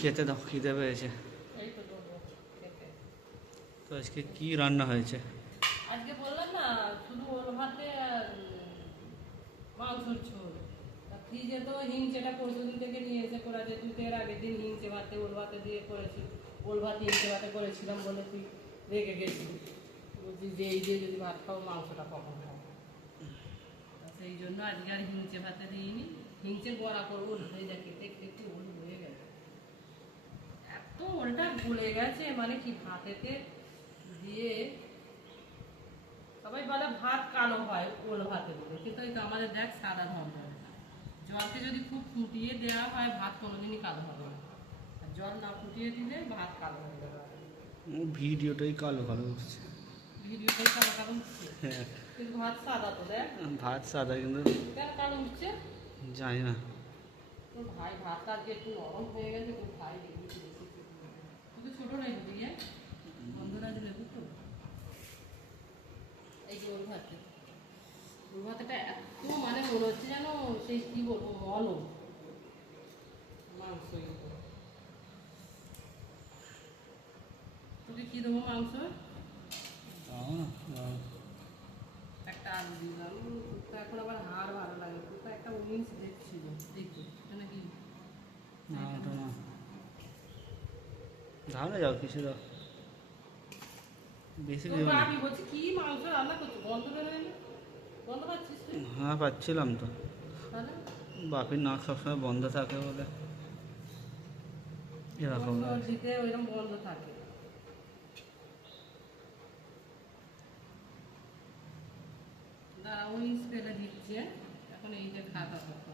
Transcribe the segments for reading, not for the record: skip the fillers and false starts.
খেতে দাও, খিদে পেয়েছে। এই তো দেবো খেতে। তো আজকে কি রান্না হয়েছে? আজকে বললাম না শুধু ওল ভাতে আর মাংসর ঝোল। ফ্রিজে তো হিংচেটা পরশুদিন থেকে নিয়ে এসে করা যে তুই তো এর আগের দিন হিংচে ভাতে ওল ভাতে দিয়ে করেছি, ওল ভাত হিংচে ভাতে করেছিলাম বলে তুই রেখে গেছিলি, বলছি যে এই দিয়ে যদি ভাত খাও মাংসটা কখন খাও। সেই জন্য আজকে আর হিংচে ভাতে দিইনি, হিংচে বড়া করবো। এই দেখে দেখতে একটু ওল হয়ে গেছে, এত ওলটা গলে গেছে মানে কি ভাতেতে দিয়ে। সবাই বলে ভাত কালো হয় ওল ভাতে দিলে, কিন্তু এই তো আমাদের দেখ সাদা ধরন হয়। জলকে যদি খুব ফুটিয়ে দেওয়া হয় ভাত কোনোদিনই কালো হবে না, আর জল না ফুটিয়ে দিলে ভাত কালো হয়ে যাবে। ভিডিওটাই কালো কালো উঠছে। ভিডিওটাই কালো কালো উঠছে, হ্যাঁ, কিন্তু ভাত সাদা তো দেখ। ভাত সাদা কিন্তু কেন কালো উঠছে জানি না। তোর ভাই ভাত আজকে একটু নরম হয়ে গেছে, তোর ভাই দেখবি তুই ছোটো নেই তুই বন্ধুরা লেবু তো। এই যে ওর ভাতে, ওর ভাতটা এত মানে মনে হচ্ছে যেন সেই কী বলবো মলো মাংস। তোকে কী দেবো মাংস? একটা আলু দিলাম। তো এখন আবার হাড় ভালো লাগে, তো একটা উইংস দেখছিল, দেখি এটা নাকি না ওটা না, দাও না, যাও কিছু দাও, বেশি দিও না। আমি বলছি কি মাংস রান্না করছো, গন্ধ বেরোয় না? গন্ধ পাচ্ছিস তুই? হ্যাঁ পাচ্ছিলাম তো, তাহলে বাপির নাক সবসময় বন্ধ থাকে বলে এরকম গন্ধ দিতে ওইরকম গন্ধ থাকে। দাঁড়া উইংস ফেলে দিচ্ছে এখন, এই যে খাতা কথা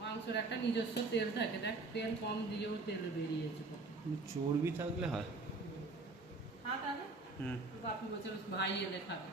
মাংসের একটা নিজস্ব তেল থাকে, দেখ তেল কম দিয়েও তেল বেরিয়েছে। চর্বি থাকলে হয়। খা তাহলে, বাপি বলছিল ভাই এলে খাবে।